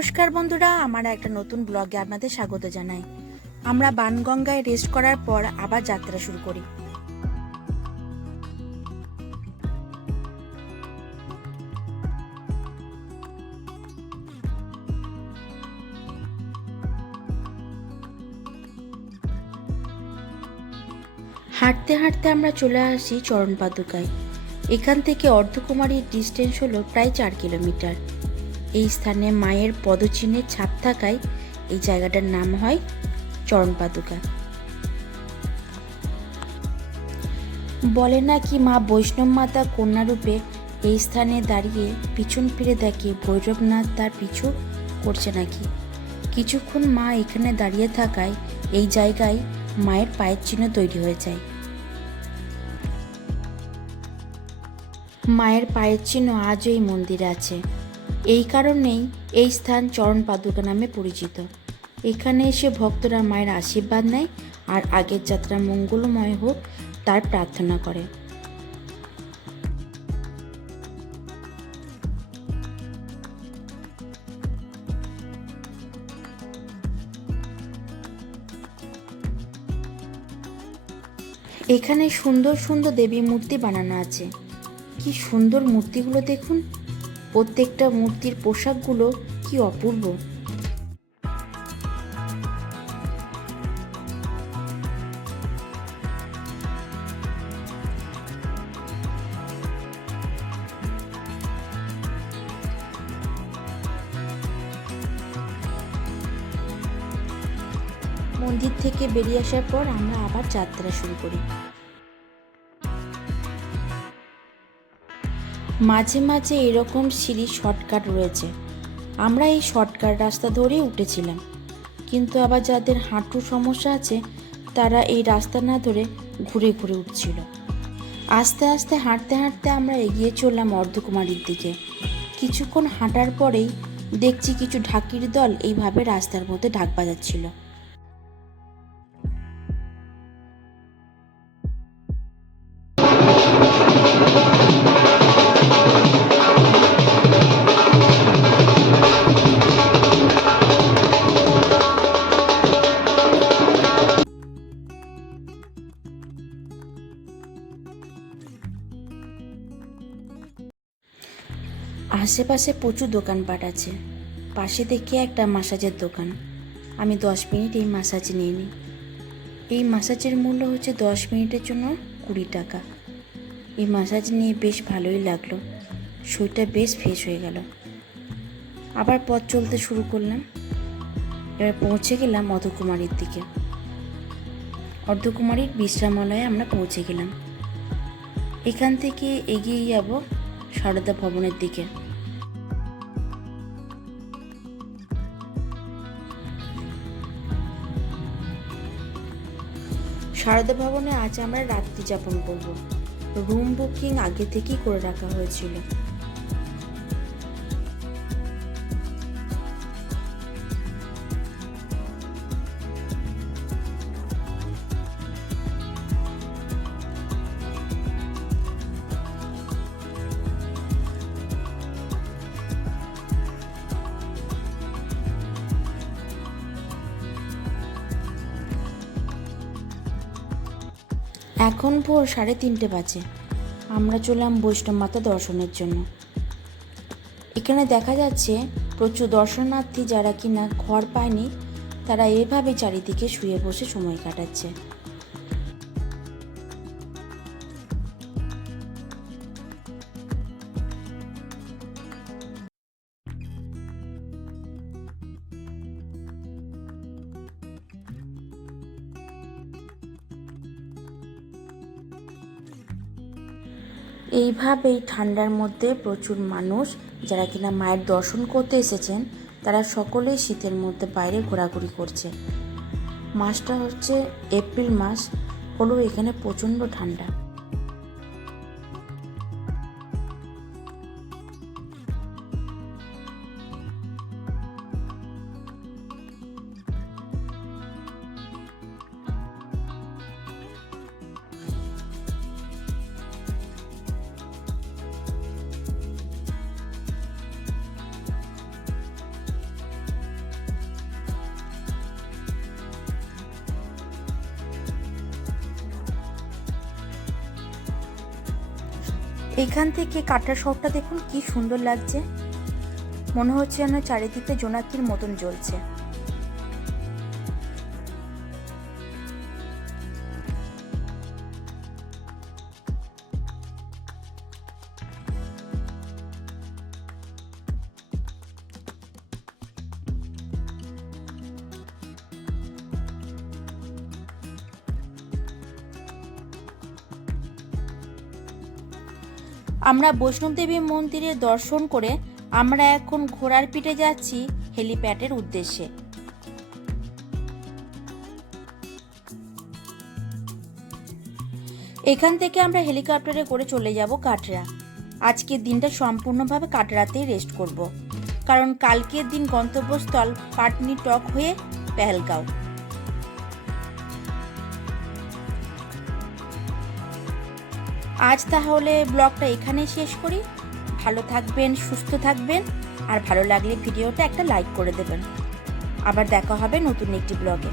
নমস্কার বন্ধুরা, আমার একটা নতুন ব্লগে আপনাদের স্বাগত জানাই। আমরা বানগঙ্গায় রেস্ট করার পর আবার যাত্রা শুরু করি। হাঁটতে হাঁটতে আমরা চলে আসি চরণ পাদুকায়। এখান থেকে অর্ধকুমারীর ডিস্টেন্স হলো প্রায় 4 কিলোমিটার। এই স্থানে মায়ের পদচিহ্নের ছাপ থাকায় এই জায়গাটার নাম হয় চরণ পাদুকা। বলে নাকি মা বৈষ্ণব মাতা কন্যারূপে এই স্থানে দাঁড়িয়ে পিছন ফিরে দেখে ভৈরবনাথ তার পিছু করছে নাকি। কিছুক্ষণ মা এখানে দাঁড়িয়ে থাকায় এই জায়গায় মায়ের পায়ের চিহ্ন তৈরি হয়ে যায়। মায়ের পায়ের চিহ্ন আজও এই মন্দিরে আছে। এই কারণেই এই স্থান চরণ পাদুকা নামে পরিচিত। এখানে এসে ভক্তরা মায়ের আশীর্বাদ নেয় আর আগের যাত্রা মঙ্গলময় হোক তার প্রার্থনা করে। এখানে সুন্দর সুন্দর দেবী মূর্তি বানানো আছে। কি সুন্দর মূর্তিগুলো দেখুন, প্রত্যেকটা মূর্তির পোশাকগুলো কি অপূর্ব। মন্দির থেকে বেরিয়ে আসার পর আমরা আবার যাত্রা শুরু করি। মাঝে মাঝে এরকম সিঁড়ি শর্টকাট রয়েছে। আমরা এই শর্টকাট রাস্তা ধরেই উঠেছিলাম, কিন্তু আবার যাদের হাঁটুর সমস্যা আছে তারা এই রাস্তা না ধরে ঘুরে ঘুরে উঠছিল। আস্তে আস্তে হাঁটতে হাঁটতে আমরা এগিয়ে চললাম অর্ধকুমারীর দিকে। কিছুক্ষণ হাঁটার পরেই দেখছি কিছু ঢাকির দল এইভাবে রাস্তার মধ্যে ঢাক বাজাচ্ছিল। আশেপাশে প্রচুর দোকানপাট আছে। পাশে দেখি একটা মাসাজের দোকান। আমি 10 মিনিট এই মাসাজ নিয়ে নিই। এই মাসাজের মূল্য হচ্ছে 10 মিনিটের জন্য 20 টাকা। এই মাসাজ নিয়ে বেশ ভালোই লাগলো, শরীরটা বেশ ফ্রেশ হয়ে গেল। আবার পথ চলতে শুরু করলাম। এবার পৌঁছে গেলাম অর্ধকুমারীর দিকে। অর্ধকুমারীর বিশ্রামালয়ে আমরা পৌঁছে গেলাম। এখান থেকে এগিয়ে যাব সারদা ভবনের দিকে। সারদা ভবনে আজ আমরা রাত্রি যাপন করব। রুম বুকিং আগে থেকেই করে রাখা হয়েছিল। এখন ভোর 3:30 বাজে। আমরা চললাম বৈষ্ণব মাতা দর্শনের জন্য। এখানে দেখা যাচ্ছে প্রচুর দর্শনার্থী যারা কিনা ঘর পায়নি তারা এভাবে চারিদিকে শুয়ে বসে সময় কাটাচ্ছে। এইভাবেই ঠান্ডার মধ্যে প্রচুর মানুষ যারা কিনা মায়ের দর্শন করতে এসেছেন তারা সকলেই শীতের মধ্যে বাইরে ঘোরাঘুরি করছে। মাসটা হচ্ছে এপ্রিল মাস, হলেও এখানে প্রচণ্ড ঠান্ডা। এখান থেকে কাটরা শহরটা দেখুন কি সুন্দর লাগছে, মনে হচ্ছে যেন চারিদিকে জোনাকির মতন জ্বলছে। আমরা বৈষ্ণব দেবী মন্দিরের দর্শন করে আমরা এখন ঘোড়ার পিঠে যাচ্ছি হেলিপ্যাডের উদ্দেশ্যে। এখান থেকে আমরা হেলিকপ্টারে করে চলে যাব কাটরা। আজকের দিনটা সম্পূর্ণভাবে কাটরাতেই রেস্ট করব, কারণ কালকের দিন গন্তব্যস্থল পাটনি টক হয়ে পেহেলগাঁও। আজ তাহলে ব্লগটা এখানেই শেষ করি। ভালো থাকবেন, সুস্থ থাকবেন, আর ভালো লাগলে ভিডিওটা একটা লাইক করে দেবেন। আবার দেখা হবে নতুন একটি ব্লগে।